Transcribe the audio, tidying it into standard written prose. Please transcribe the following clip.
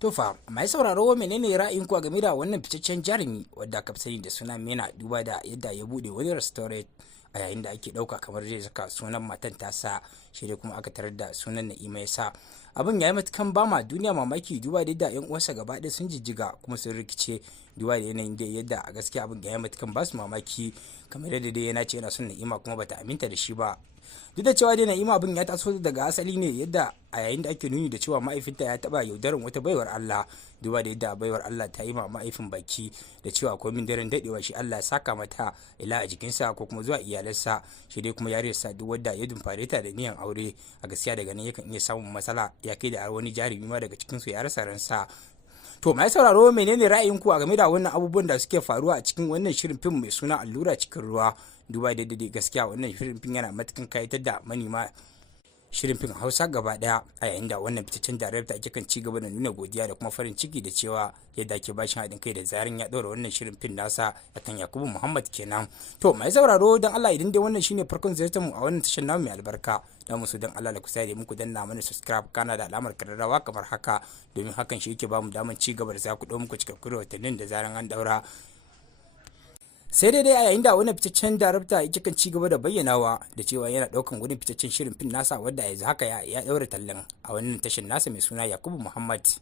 To fa, mai sauraro menene ra'ayinku a game da wannan fitaccen jarumi wadda aka fi sani da suna Maina, duba da yadda ya bude wani restaurant a yayin da ake dauka kamar zai saka sunan matan tasa, shi dai kuma aka tarar da sunan Naima yasa. Abin ya yi matukan bama duniya mamaki, duba da yadda yan uwansa gaba ɗaya sun jijjiga kuma sun rikice, duba da yanayin da yadda a gaskiya abin ya yi matukan basu mamaki, kamar yadda dai yana ce yana son Naima kuma bata aminta da shi ba. Duk da cewa dai Naima abin ya taso daga asali ne, yadda a yayin da ake nuni da cewa mahaifinta ya taba yaudarin wata baiwar Allah, duba da yadda baiwar Allah ta yi ma mahaifin baki da cewa akwai min daren dadewa shi Allah ya saka mata ila a jikinsa ko kuma zuwa iyalansa, shi dai kuma yariyarsa duk wadda ya dumfare ta da niyan aure, a gaskiya daga nan yakan iya samun matsala, ya kai da wani jarumi ma daga cikin su ya rasa ransa. To mai sauraro menene ra'ayinku a game da wannan abubuwan da suke faruwa a cikin wannan shirin fim mai suna Allura cikin ruwa? Duba da gaskiya wannan shirin fim yana matukan kayatar da manema shirin fim Hausa gaba daya, a yayin da wannan fitaccen director ake kan ci gaba da nuna godiya da kuma farin ciki da cewa yadda ake bashin haɗin kai da zarin ya ɗora wannan shirin fim nasa akan Yakubu Muhammad kenan. To mai sauraro dan Allah, idan dai wannan shine farkon ziyartar mu a wannan tashar namu mai albarka, da musu dan Allah da ku sai da muku danna mana subscribe kana da alamar kararrawa kamar haka, domin hakan shi yake ba mu damar ci gaba da za ku ɗau muku cikakkun rahotannin da zaran an daura. Sai dai a yayin da wani fitaccen darakta yake kan ci gaba da bayyanawa da cewa yana daukan wani fitaccen shirin fim nasa wadda yanzu haka ya daura tallan a wannan tashar nasa mai suna Yakubu Muhammad.